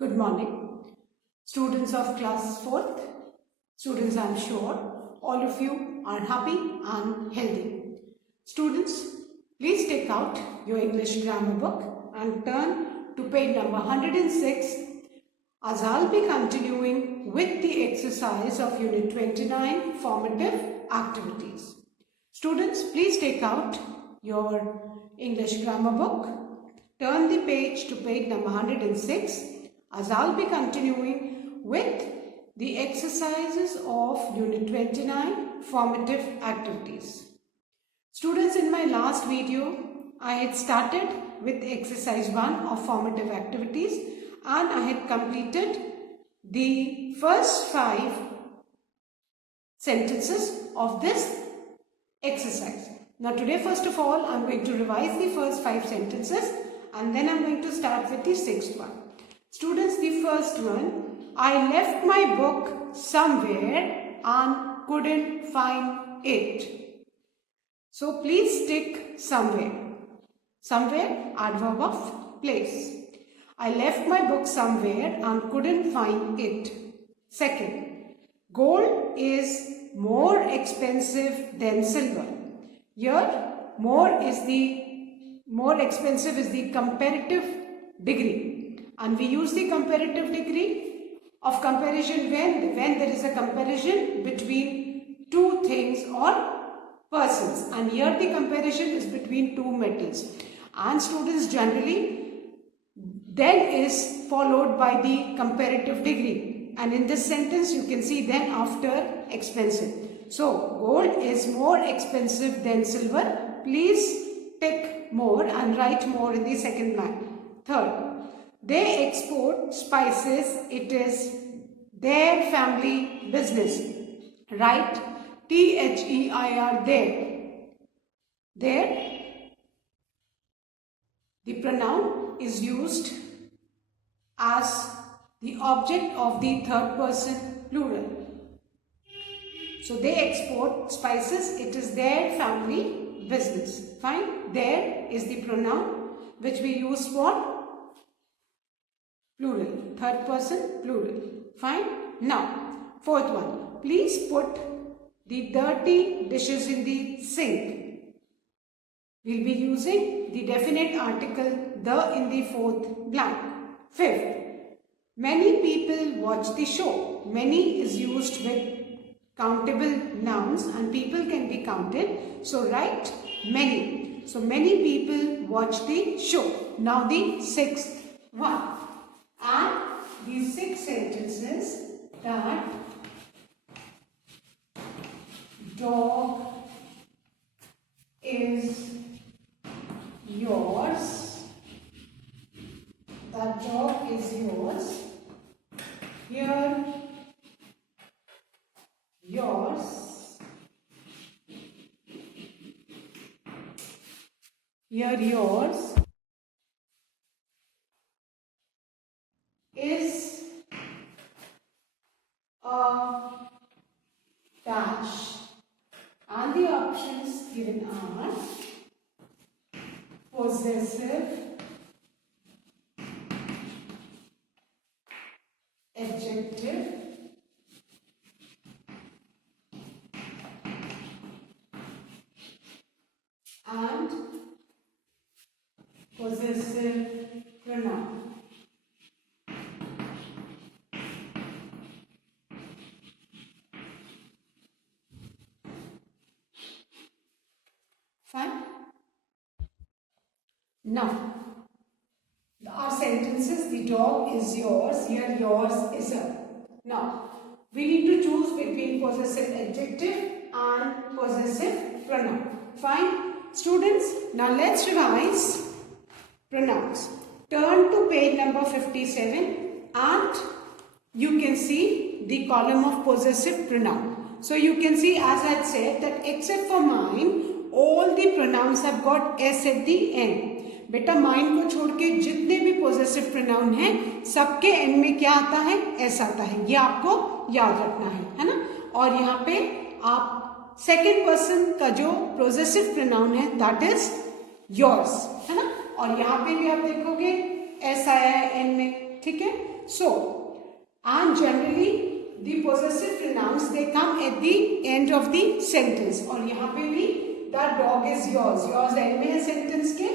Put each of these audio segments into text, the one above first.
Good morning, students of class 4th. Students, I am sure all of you are happy and healthy. Students, please take out your English grammar book and turn to page number 106 as I'll be continuing with the exercise of Unit 29, Formative Activities. Students, please take out your English grammar book, turn the page to page number 106 as I'll be continuing with the exercises of Unit 29, Formative Activities. Students, in my last video, I had started with exercise 1 of Formative Activities and I had completed the first 5 sentences of this exercise. Now today, first of all, I'm going to revise the first 5 sentences and then I'm going to start with the 6th one. Students, the first one, I left my book somewhere and couldn't find it. So please stick somewhere. Somewhere, adverb of place. I left my book somewhere and couldn't find it. Second, gold is more expensive than silver. Here, more expensive is the comparative degree. And we use the comparative degree of comparison when there is a comparison between two things or persons. And here the comparison is between two metals. And students, generally, then is followed by the comparative degree. And in this sentence, you can see then after expensive. So, gold is more expensive than silver. Please tick more and write more in the second line. Third, they export spices. It is their family business. Write THEIR, there. There. The pronoun is used as the object of the third person plural. So they export spices. It is their family business. Fine. There is the pronoun which we use for plural, third person plural. Fine. Now, fourth one. Please put the dirty dishes in the sink. We'll be using the definite article the in the fourth blank. Fifth. Many people watch the show. Many is used with countable nouns and people can be counted. So write many. So many people watch the show. Now the sixth one. And these 6 sentences that dog is yours. That dog is yours. Here, yours. Here, yours. Is a dash, and the options given are possessive, adjective, and possessive pronoun. Fine. Now, our sentences, the dog is yours, here yours is a. Now, we need to choose between possessive adjective and possessive pronoun. Fine. Students, now let's revise pronouns. Turn to page number 57 and you can see the column of possessive pronoun. So you can see, as I had said, that except for mine, all the pronouns have got s at the end. बेटा माइन को छोड़ के जितने भी possessive pronoun हैं सबके एंड में क्या आता है, एस आता है. ये आपको याद रखना है ना. और यहाँ पे आप सेकेंड पर्सन का जो पोजेसिव प्रोनाउन है दैट इज योर्स, है ना. और यहाँ पे भी आप देखोगे एस आया है एंड में. ठीक है. So and generally the possessive pronouns they come at the end of the sentence. और यहाँ पे भी the dog is yours. Yours end में है sentence के,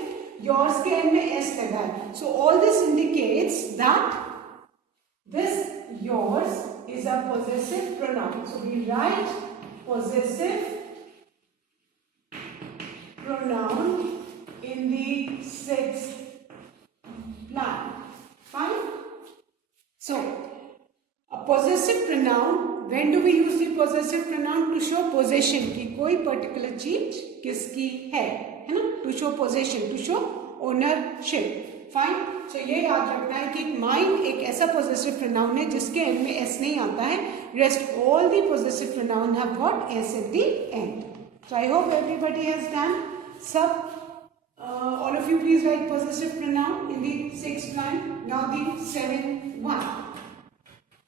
yours के end में s लगा है. So all this indicates that this yours is a possessive pronoun. So we write possessive pronoun in the sixth line. Fine. So a possessive pronoun, when do we use the possessive pronoun? To show possession कि कोई particular चीज किसकी है ना? To show possession, to show ownership. Fine. So ये याद रखना है कि mine एक ऐसा possessive pronoun है जिसके end में s नहीं आता है. Rest all the possessive pronoun have got s at the end. So I hope everybody has done. Sub all of you please write possessive pronoun in the sixth line. Now the seventh one.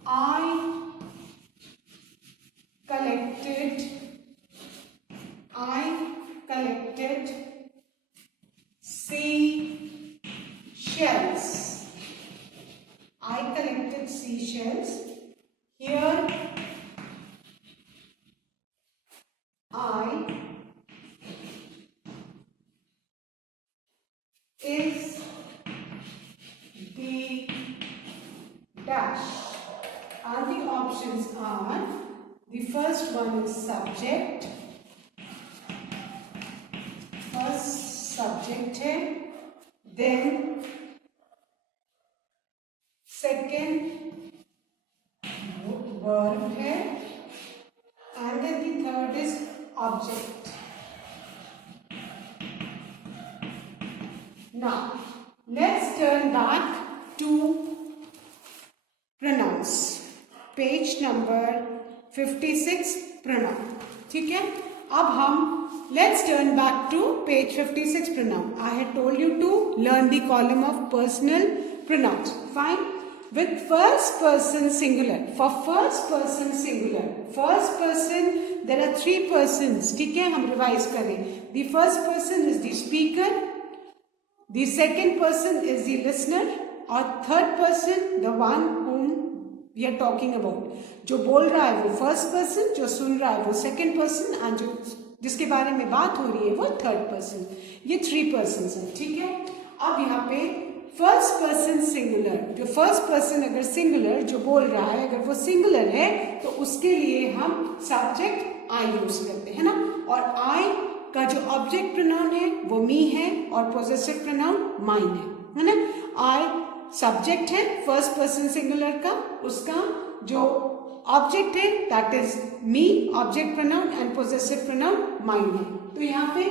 I collected seashells. I collected seashells. Here I is the dash. And the options are, the first one is subject. First subject है, then second verb है, and then the third is object. Now let's turn back to pronouns. Page number 56 pronoun. ठीक है. अब हम let's turn back to page 56 pronoun. I had told you to learn the column of personal pronouns. Fine. With first person singular. For first person singular, first person there are three persons. ठीक है, हम रिवाइज करें. The first person is the speaker, the second person is the listener, और third person the one whom we are talking about. जो बोल रहा है वो फर्स्ट पर्सन, जो सुन रहा है वो सेकंड पर्सन, एंड जो जिसके बारे में बात हो रही है वो थर्ड पर्सन. ये थ्री पर्सन है. ठीक है. अब यहाँ पे फर्स्ट पर्सन सिंगुलर, जो फर्स्ट पर्सन अगर सिंगुलर जो बोल रहा है अगर वो सिंगुलर है तो उसके लिए हम सब्जेक्ट आई यूज करते हैं ना. और आई का जो ऑब्जेक्ट प्रोनाउन है वो मी है और पोजेसिव प्रोनाउन माइन है ना. आई सब्जेक्ट है फर्स्ट पर्सन सिंगुलर का, उसका जो ऑब्जेक्ट है that is me object pronoun and possessive pronoun mine है. तो यहाँ पे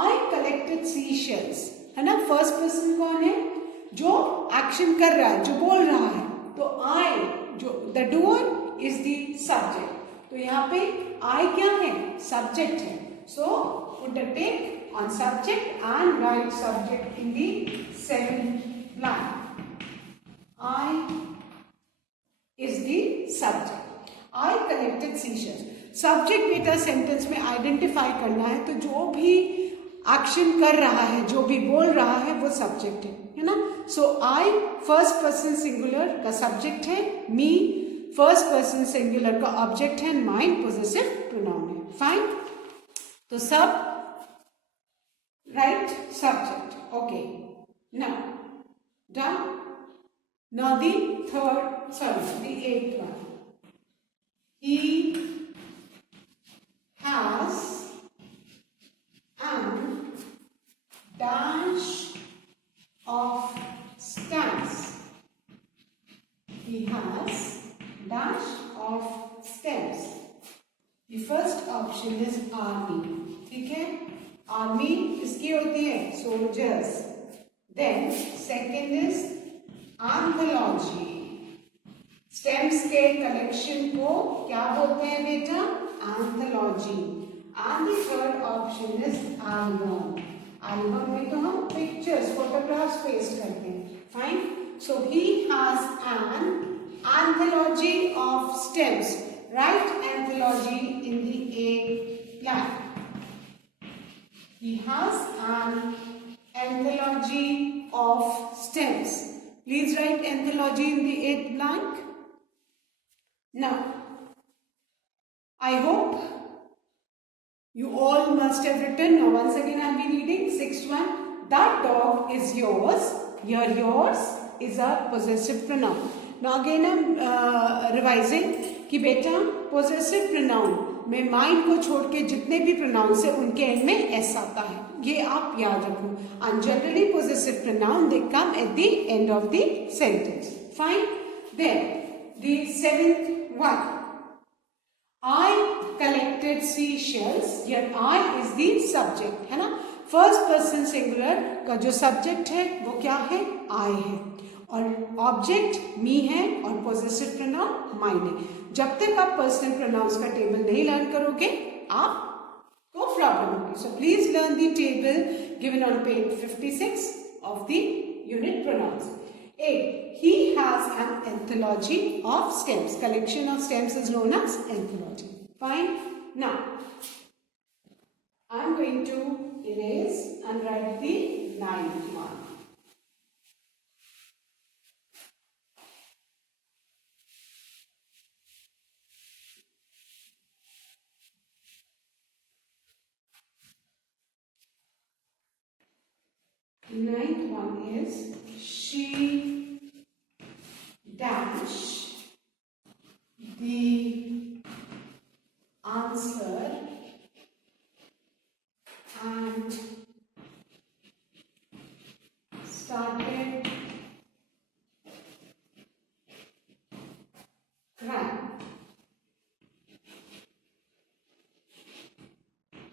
आई कलेक्टेड सी शेल्स है ना. फर्स्ट पर्सन कौन है? जो एक्शन कर रहा है, जो बोल रहा है. तो आई जो the doer is the subject. तो यहाँ पे आई क्या है? सब्जेक्ट है. So put a tick on subject and right subject in the second line. I is the subject. I collected seashells. Subject बेटा सेंटेंस में आइडेंटिफाई करना है. तो जो भी एक्शन कर रहा है, जो भी बोल रहा है वो सब्जेक्ट है ना. सो आई फर्स्ट पर्सन सिंगुलर का सब्जेक्ट है, मी फर्स्ट पर्सन सिंगुलर का ऑब्जेक्ट है, माइन पोजेसिव प्रोनाउन है. फाइन. तो सब right subject. Okay. Now done. Now the eighth one. He has an dash of stems. He has dash of stems. The first option is army. ठीक है. Army किसकी होती है? Soldiers. Then second is anthology. Stamps के collection को क्या बोलते हैं बेटा? Anthology. And the third option is album. Album में तो हम पिक्चर्स फोटोग्राफ्स पेस्ट करते हैं. Fine. So he has an anthology of stamps. Right anthology in the eight line. He has an anthology of stems. Please write anthology in the 8th blank. Now, I hope you all must have written. Now once again I will be reading. 6th one. That dog is yours. Here yours is a possessive pronoun. Now again I'm revising कि बेटा possessive pronoun में माइंड को छोड़ के जितने भी प्रोनाउंस है उनके एंड में एस आता है, ये आप याद रखो. And generally possessive pronoun they come at the end of the sentence. Fine. Then the 7th one. I collected seashells. Here I is the subject, है ना. फर्स्ट पर्सन सिंगुलर का जो सब्जेक्ट है वो क्या है, I है, और ऑब्जेक्ट मी है, और पोजेसिव प्रोनाउन माइन है. जब तक आप पर्सनल प्रोनाउंस का टेबल नहीं लर्न करोगे आप तो प्रॉब्लम होगी. So please learn the table given on page 56 of the unit pronouns. 8. He has an anthology of stems. Collection of stems is known as anthology. Fine. Now, I am going to erase and write the 9th one. The 9th one is she dash the answer and started crying.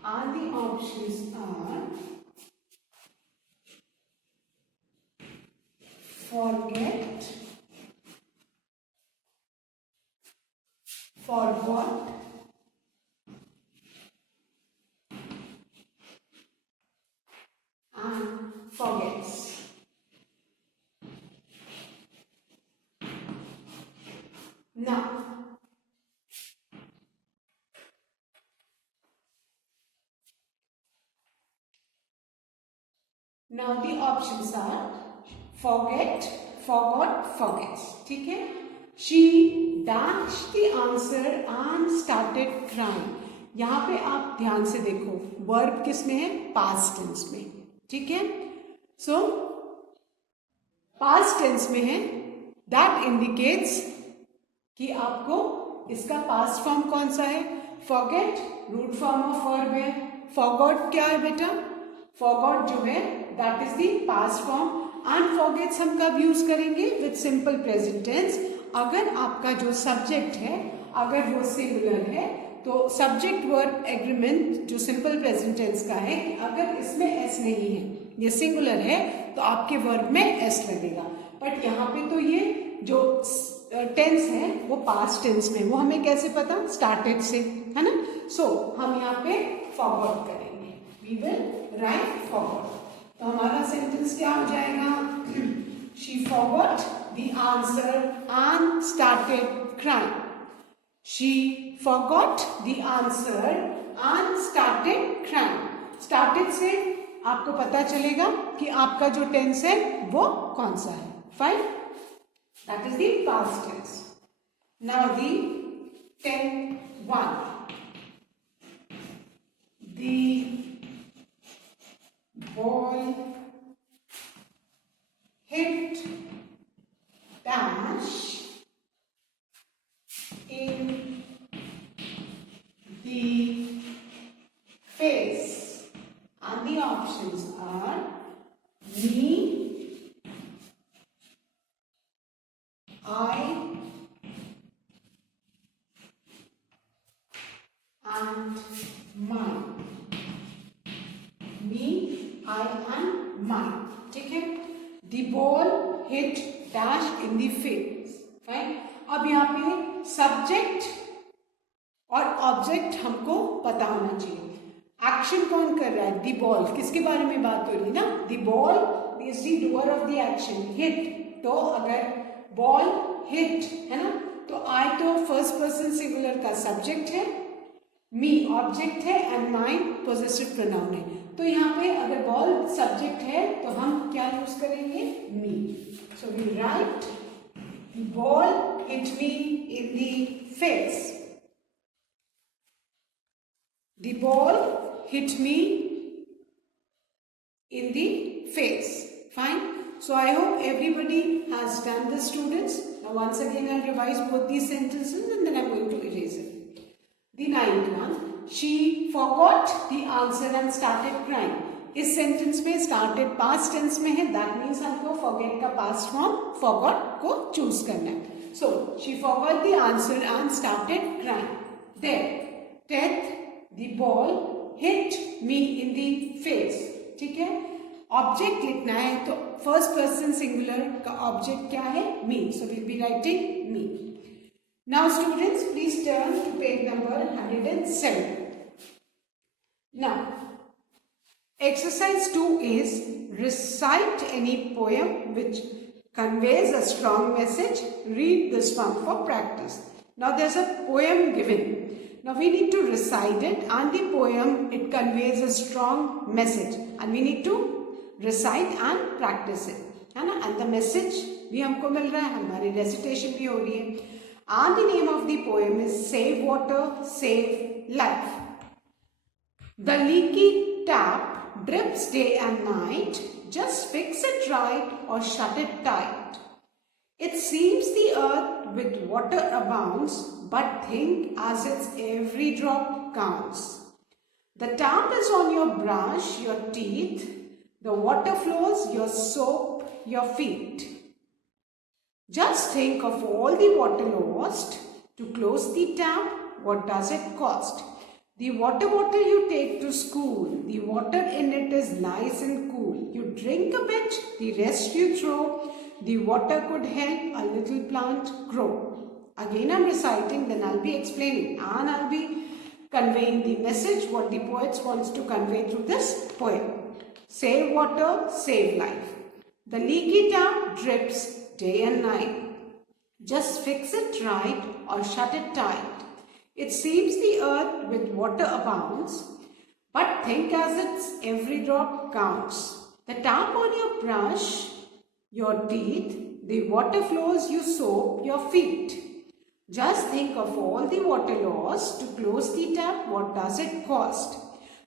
And the options are forget, forgot, and forgets. Now the options are forget, forgot, forgets. ठीक है. She dashed the answer and started crying. यहाँ पे आप ध्यान से देखो वर्ब किस में है, पास्ट टेंस में. ठीक है. सो पास्ट टेंस में है. दैट इंडिकेट्स कि आपको इसका पास्ट फॉर्म कौन सा है. Forget root form of verb है. फॉरगॉट क्या है बेटा, फॉरगॉट जो है that is the past form. And forgets हम कब यूज करेंगे, विद सिंपल प्रेजेंट टेंस. अगर आपका जो सब्जेक्ट है अगर वो सिंगुलर है तो सब्जेक्ट वर्ब एग्रीमेंट जो सिंपल प्रेजेंट टेंस का है, अगर इसमें एस नहीं है, ये सिंगुलर है तो आपके वर्ब में एस लगेगा. बट यहाँ पे तो ये जो टेंस है वो पास्ट टेंस में, वो हमें कैसे पता, स्टार्टेड से, है ना. सो हम यहाँ पे फॉरगॉट करेंगे. We will write forgot. तो हमारा सेंटेंस क्या हो जाएगा, she forgot the answer and started crying. She forgot the answer and started crying. Started से आपको पता चलेगा कि आपका जो टेंस है वो कौन सा है. Fine. That is the past tense. Now the 10th one. The ball hit dash in the face. And the options are me, I, and mine. Me, I and mine. ठीक है. The ball hit dash in the face. Fine. अब यहाँ पे सब्जेक्ट और ऑब्जेक्ट हमको पता होना चाहिए. एक्शन कौन कर रहा है, द बॉल. किसके बारे में बात हो रही है ना, the ball is the doer of the action. Hit, तो अगर बॉल हिट है ना, तो आई तो फर्स्ट पर्सन सिंगुलर का सब्जेक्ट है, मी ऑब्जेक्ट है, एंड माइन पोजेसिव प्रोनाउन है. तो यहाँ पे अगर बॉल सब्जेक्ट है तो हम क्या यूज करेंगे, me. So we write ball hit me in the face. The ball hit me in the face. Fine. So I hope everybody has done this, students. Now once again I'll revise both these sentences and then I'm going to erase it. The ninth one. She forgot the answer and started crying. इस सेंटेंस में started past tense में है. That means हमको forget का past form forgot को choose करना है. So she forgot the answer and started crying. Then 10th, the ball hit me in the face. ठीक है. ऑब्जेक्ट लिखना है तो फर्स्ट पर्सन सिंगुलर का ऑब्जेक्ट क्या है, me. So will be writing me. Now students please turn to page number 107. Now exercise 2 is recite any poem which conveys a strong message. Read this one for practice. Now there's a poem given. Now we need to recite it, and the poem, it conveys a strong message and we need to recite and practice it, है ना. And the message भी हमको मिल रहा है, हमारी recitation भी हो रही है. And the name of the poem is Save Water, Save Life. The leaky tap drips day and night. Just fix it right or shut it tight. It seems the earth with water abounds, but think as its every drop counts. The tap is on your brush, your teeth. The water flows, your soap, your feet. Just think of all the water lost. To close the tap, what does it cost? The water bottle you take to school, the water in it is nice and cool. You drink a bit, the rest you throw. The water could help a little plant grow. Again I'm reciting, then I'll be explaining and I'll be conveying the message what the poet wants to convey through this poem. Save water, save life. The leaky tap drips day and night. Just fix it right or shut it tight. It seems the earth with water abounds, but think as its every drop counts. The tap on your brush, your teeth, the water flows, you soap your feet. Just think of all the water lost. To close the tap, what does it cost?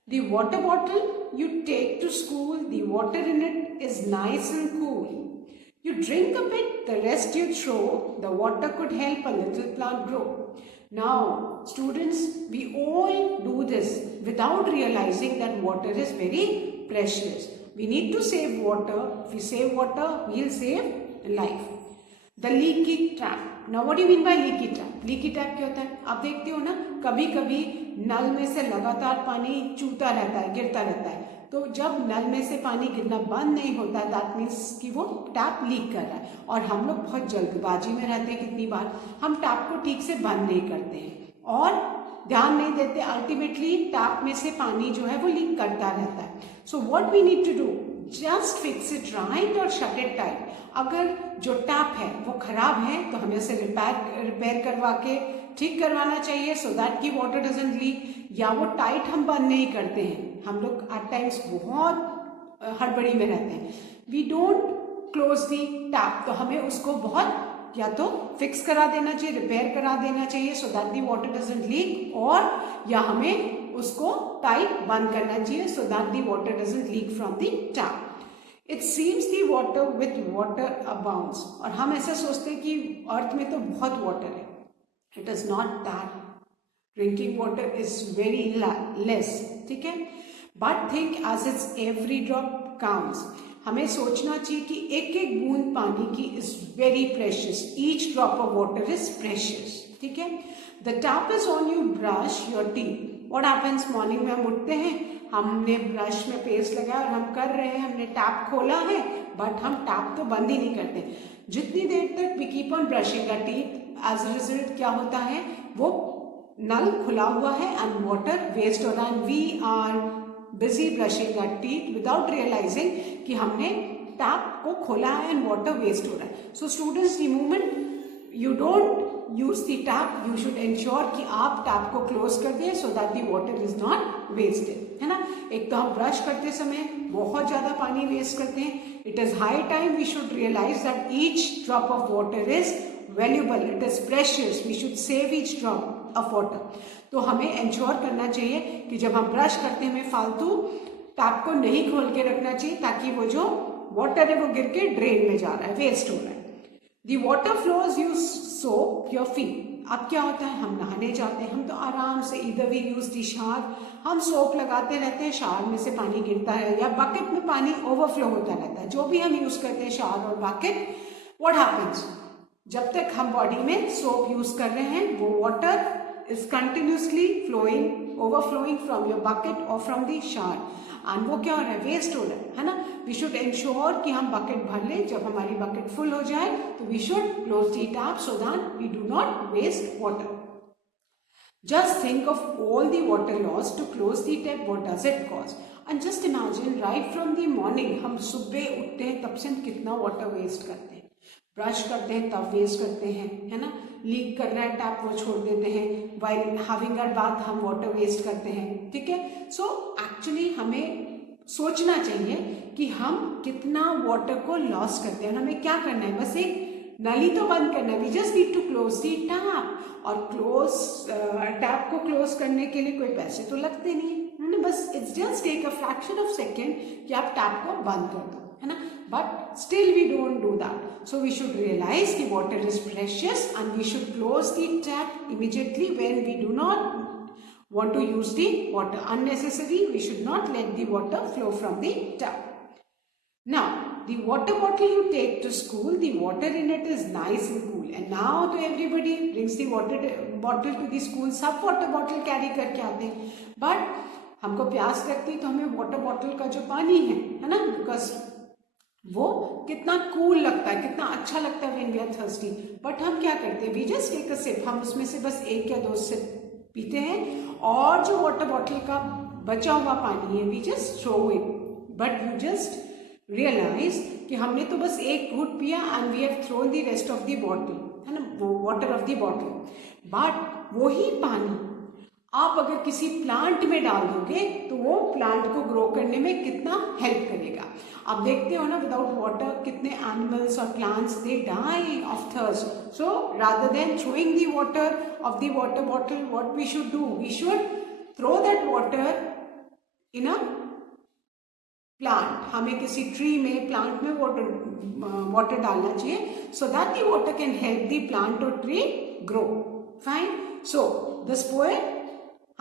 The water bottle you take to school, the water in it is nice and cool. You drink a bit, the rest you throw. The water could help a little plant grow. Now, students, we all do this without realizing that water is very precious. We need to save water. If we save water, we'll save life. The leaky tap. Now what do you mean by leaky tap? Leaky tap क्या होता है? आप देखते हो ना, कभी कभी नल में से लगातार पानी चूता रहता है, गिरता रहता है. तो जब नल में से पानी गिरना बंद नहीं होता है, दैट मीन्स कि वो टैप लीक कर रहा है. और हम लोग बहुत जल्दबाजी में रहते हैं. कितनी बार हम टैप को ठीक से बंद नहीं करते हैं और ध्यान नहीं देते. अल्टीमेटली टैप में से पानी जो है वो लीक करता रहता है. So what we need to do, just fix it right और शट इट टाइट. अगर जो टैप है वो खराब है तो हमें उसे रिपेयर करवा के ठीक करवाना चाहिए, सो दैट की वाटर डजंट लीक. या वो टाइट हम बंद नहीं करते हैं. हम लोग एट टाइम्स बहुत हड़बड़ी में रहते हैं. We don't close the tap. तो हमें उसको बहुत या तो फिक्स करा देना चाहिए, रिपेयर करा देना चाहिए, so that the water doesn't leak. और या हमें उसको टाइट बंद करना चाहिए, so that the water doesn't leak from the tap. It seems the water with water abounds. और हम ऐसा सोचते हैं कि अर्थ में तो बहुत वाटर है. It is not that. Drinking water is very less. ठीक है. But think as it's every drop counts. हमें सोचना चाहिए कि एक एक बूंद पानी की is very precious. Each drop of water is precious. ठीक है. The tap is on you brush your teeth. What happens, morning में हम उठते हैं, हमने ब्रश में पेस्ट लगाया और हम कर रहे हैं, हमने टैप खोला है, बट हम टैप तो बंद ही नहीं करते. जितनी देर तक we keep on brushing our teeth, as a result क्या होता है, वो नल खुला हुआ है एंड वाटर वेस्ट हो रहा है. We are busy brushing our teeth without realising कि हमने टैप को खोला है एंड वाटर वेस्ट हो रहा है. So students, the moment you don't use the tap, you should ensure कि आप टैप को क्लोज कर दें, so that the water is not wasted. है ना. एक तो हम ब्रश करते समय बहुत ज़्यादा पानी वेस्ट करते हैं. It is high time we should realise that each drop of water is valuable, it is precious, we should save each drop of water. तो हमें इंश्योर करना चाहिए कि जब हम ब्रश करते हैं हमें फालतू टैप को नहीं खोल के रखना चाहिए, ताकि वो जो वाटर है वो गिर के ड्रेन में जा रहा है, वेस्ट हो रहा है. The water flows, you soap your feet. अब क्या होता है, हम नहाने जाते हैं, हम तो आराम से इधर वी यूज दी शावर, हम सोप लगाते रहते हैं, शावर में से पानी गिरता है या बकेट में पानी ओवरफ्लो होता रहता है. जो भी हम यूज करते हैं शावर और बकेट, व्हाट हैपेंस, जब तक हम बॉडी में सोप यूज कर रहे हैं वो water is continuously flowing, overflowing from your bucket और फ्रॉम द शावर, एंड वो क्या हो रहा है, वेस्ट हो रहा है ना. वी शुड इंश्योर कि हम बकेट भर लें. जब हमारी बकेट फुल हो जाए तो we should close the tap so that we do not waste water. Just think of all the water loss to close the tap. What does it cost? And just imagine right from the morning, हम सुबह उठते हैं तब से हम कितना water waste करते हैं. ब्रश करते हैं तब वेस्ट करते हैं, है ना. लीक कर रहा है टैप वो छोड़ देते हैं. while having our bath हम वाटर वेस्ट करते हैं. ठीक है. सो एक्चुअली हमें सोचना चाहिए कि हम कितना वाटर को लॉस करते हैं. हमें क्या करना है, बस एक नली तो बंद करना है. We just need to close the tap. और क्लोज टैप को क्लोज करने के लिए कोई पैसे तो लगते नहीं है ना. बस it's just take a fraction of second कि आप टैप को बंद कर दो, है ना. But still we don't do that. So we should realize the water is precious and we should close the tap immediately when we do not want to use the water. Unnecessary, we should not let the water flow from the tap. Now, the water bottle you take to school, the water in it is nice and cool. And now to everybody brings the water bottle to the school. सब water bottle carry करके आते हैं. But हमको प्यास लगती है तो हमें water bottle का जो पानी है ना, because वो कितना कूल लगता है, कितना अच्छा लगता है when we are thirsty. But हम क्या करते हैं, we just take a sip. हम उसमें से बस 1 या 2 सिप पीते हैं और जो वाटर बॉटल का बचा हुआ पानी है we just throw it. But you just realise कि हमने तो बस 1 घूंट पिया and we have thrown the rest of the bottle, है ना, वो water of the bottle. But वही पानी आप अगर किसी प्लांट में डाल दोगे तो वो प्लांट को ग्रो करने में कितना हेल्प करेगा. आप देखते हो ना, विदाउट वाटर कितने एनिमल्स और plants they die of thirst. So rather than throwing the water of the water bottle, what we should do, we should throw that water in a plant. हमें किसी ट्री में, plant में water डालना चाहिए so that the water can help the plant और tree grow. Fine. So this poem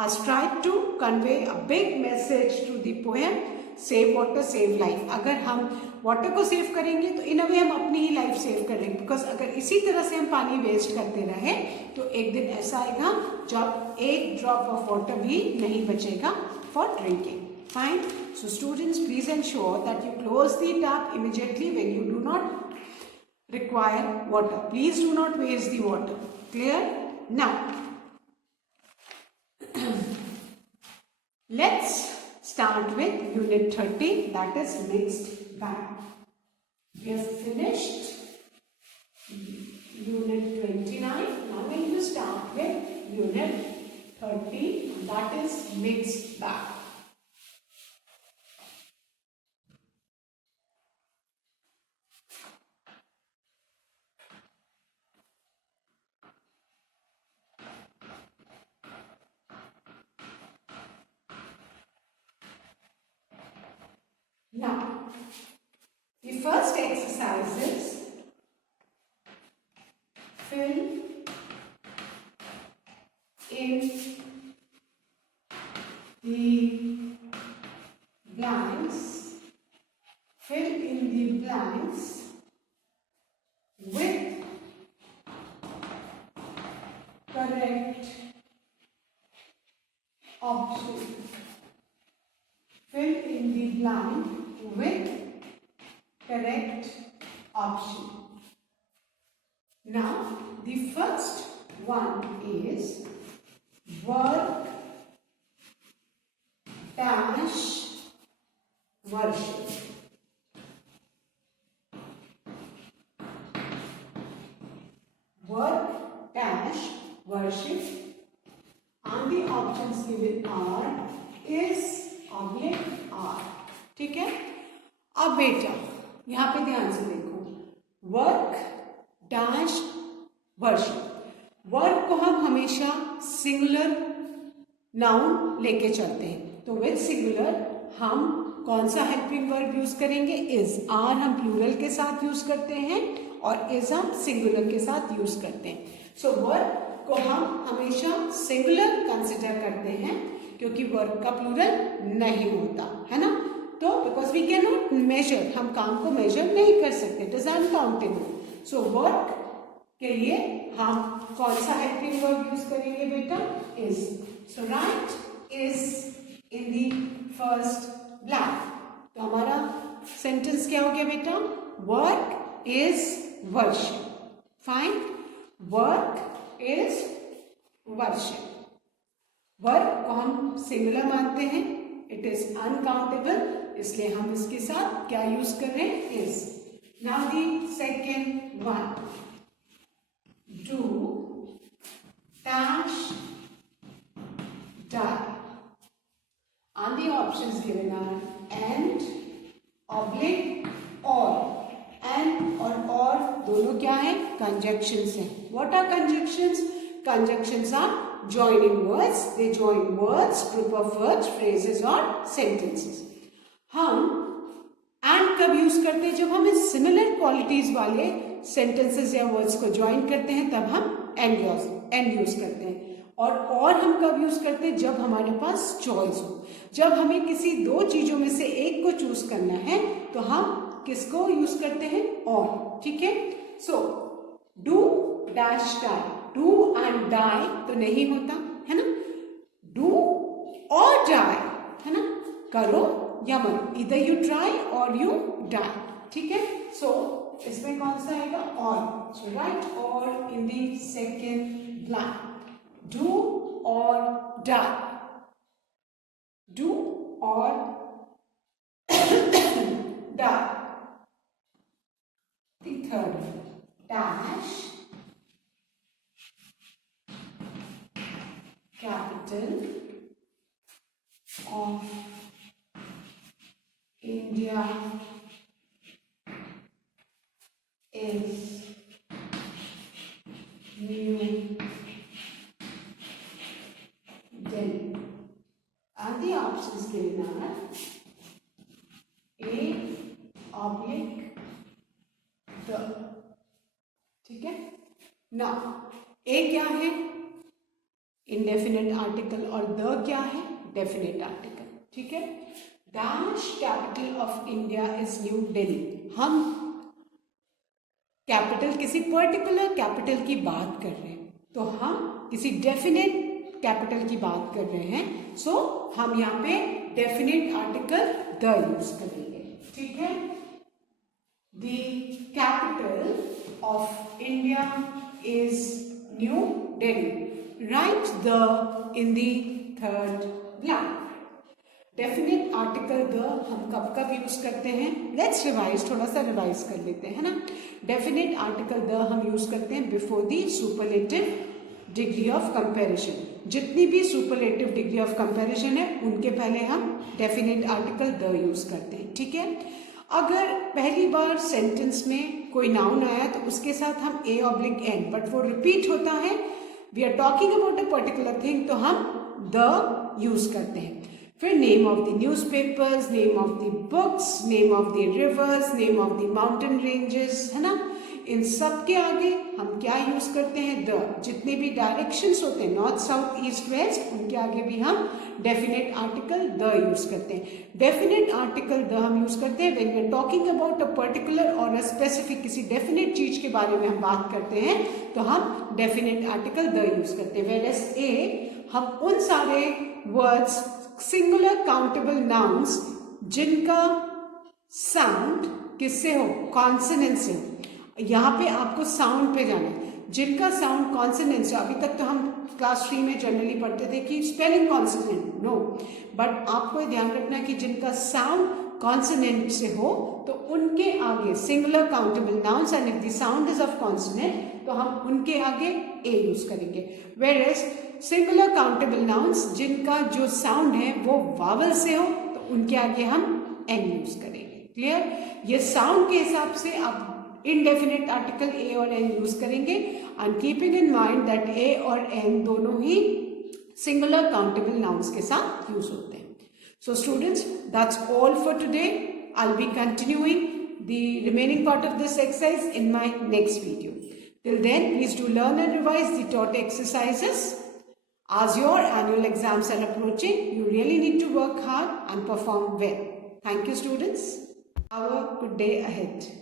has tried to convey a big message to the poem, save water, save life. अगर हम वाटर को सेव करेंगे तो इन अ वे हम अपनी ही लाइफ सेव करेंगे. बिकॉज अगर इसी तरह से हम पानी वेस्ट करते रहे तो एक दिन ऐसा आएगा जब एक ड्रॉप ऑफ वाटर भी नहीं बचेगा for drinking. Fine. So students, please ensure that you close the tap immediately when you do not require water. Please do not waste the water. Clear? Now, let's start with unit 30, that is mixed bag. We have finished unit 29. Now we will start with unit 30, that is mixed bag. Now, the first exercise is fill in the blanks. Fill in the blanks with correct option. Fill in the blank with correct option. Now, the first one is work dash worship. Work dash worship, and the options given are is oblique are, ठीक है। अब बेटा यहाँ पे ध्यान से देखो, work dash worship. Work को हम हमेशा सिंगुलर नाउन लेके चलते हैं, तो विद सिंगुलर हम कौन सा हेल्पिंग वर्ब यूज करेंगे? इज। आर हम प्लूरल के साथ यूज करते हैं और इज हम सिंगुलर के साथ यूज करते हैं। सो वर्क को हम हमेशा सिंगुलर कंसिडर करते हैं क्योंकि वर्क का प्लूरल नहीं होता है ना। तो because we can not measure, हम काम को मेजर नहीं कर सकते, it is uncountable. So work के लिए हम कौन सा हेल्पिंग वर्ब यूज करेंगे बेटा? इज। सो right is in the first blank. तो हमारा सेंटेंस क्या हो गया बेटा? Work is worship. Fine, work is worship. Work को हम सिंगुलर मानते हैं, इट इज अनकाउंटेबल, इसलिए हम इसके साथ क्या यूज कर रहे हैं? Is. Now the second one, do dash die, and the options given are and, oblique, or। and और दोनों क्या है? conjunctions हैं। what are conjunctions? conjunctions are joining words, they join words, group of words, phrases or sentences। हम and कब यूज करते हैं? जब हम इस सिमिलर क्वालिटीज वाले सेंटेंसेस या वर्ड्स को ज्वाइन करते हैं तब हम and यूज करते हैं। और हम कब यूज करते हैं? जब हमारे पास चॉइस हो, जब हमें किसी दो चीजों में से एक को चूज करना है तो हम किसको यूज करते हैं? और, ठीक है। So do dash die, do and die तो नहीं होता है ना, डू और डाई है ना, करो या मरो, इधर यू ट्राई और यू डाई, ठीक है। सो इसमें कौन सा आएगा? और। सो राइट और in the second blank, do or die, do or die। The third one, dash capital of India is New Delhi, and the options given are A, oblique, the, ठीक है ना। A क्या है? इंडेफिनेट आर्टिकल, और द क्या है? Definite article, ठीक है। Dash capital of India is new Delhi, हम कैपिटल, किसी पर्टिकुलर कैपिटल की बात कर रहे हैं, तो हम किसी डेफिनेट कैपिटल की बात कर रहे हैं, सो हम यहाँ पे डेफिनेट आर्टिकल द यूज करेंगे, ठीक है। The capital of India is new Delhi, right the in the third blank. Definite article the हम कब कब यूज करते हैं? लेट्स रिवाइज, थोड़ा सा रिवाइज कर लेते हैं ना। डेफिनेट आर्टिकल द हम यूज करते हैं before the superlative degree of comparison. जितनी भी सुपरलेटिव डिग्री ऑफ कंपैरिजन है उनके पहले हम डेफिनेट आर्टिकल द यूज करते हैं, ठीक है। अगर पहली बार सेंटेंस में कोई नाउन आया तो उसके साथ हम ए ऑब्लिक एन, बट वो रिपीट होता है, we are talking about a particular thing, तो हम द यूज करते हैं। फिर name of the newspapers, name of the books, name of the rivers, name of the mountain ranges, है ना, इन सब के आगे हम क्या यूज करते हैं? द। जितने भी डायरेक्शंस होते हैं, नॉर्थ साउथ ईस्ट वेस्ट, उनके आगे भी हम डेफिनेट आर्टिकल द यूज करते हैं। डेफिनेट आर्टिकल द हम यूज करते हैं when we are talking about a particular और अ स्पेसिफिक, किसी डेफिनेट चीज के बारे में हम बात करते हैं तो हम डेफिनेट आर्टिकल द यूज करते हैं। वेयरएज ए, हम उन सारे वर्ड्स, सिंगुलर काउंटेबल नाउन्स जिनका साउंड किससे हो? कॉन्सोनेंट से हो। यहाँ पे आपको साउंड पे जाना है, जिनका साउंड कॉन्सोनेंट से। अभी तक तो हम क्लास 3 में जनरली पढ़ते थे कि स्पेलिंग कॉन्सोनेंट, नो, बट आपको ये ध्यान रखना है कि जिनका साउंड कॉन्सोनेंट से हो तो उनके आगे singular countable nouns, and if the sound is of consonant तो हम उनके आगे ए यूज करेंगे। Whereas singular countable nouns जिनका जो साउंड है वो वावल से हो उनके आगे हम एन यूज करेंगे। क्लियर? ये साउंड के हिसाब से आप इनडेफिनेट आर्टिकल ए और एन यूज करेंगे and keeping in mind that a और एन दोनों ही सिंगुलर काउंटेबल नाउन्स के साथ यूज होते हैं। So students, that's all for today. I'll be continuing the remaining part of this exercise in my next video. Till then, please do learn and revise the taught exercises. As your annual exams are approaching, you really need to work hard and perform well. Thank you students. Have a good day ahead.